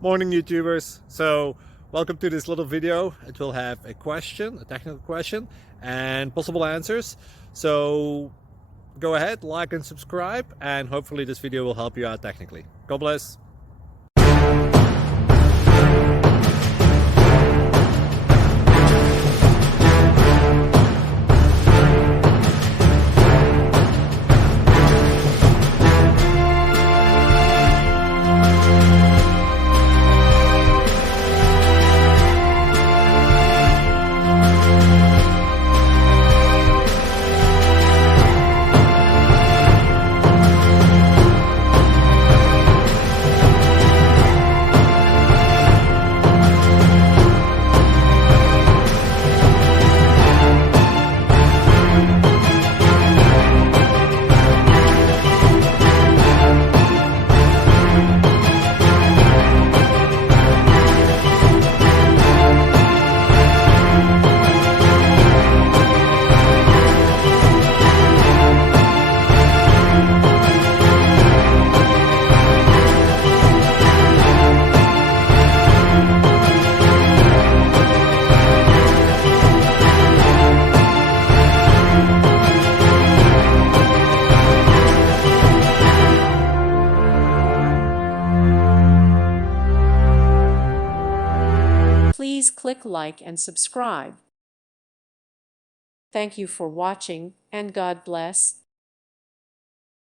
Morning, YouTubers. So welcome to this little video. It will have a question, a technical question, and possible answers. So go ahead, like and subscribe, and hopefully this video will help you out technically. God bless. Please click like and subscribe. Thank you for watching, and God bless.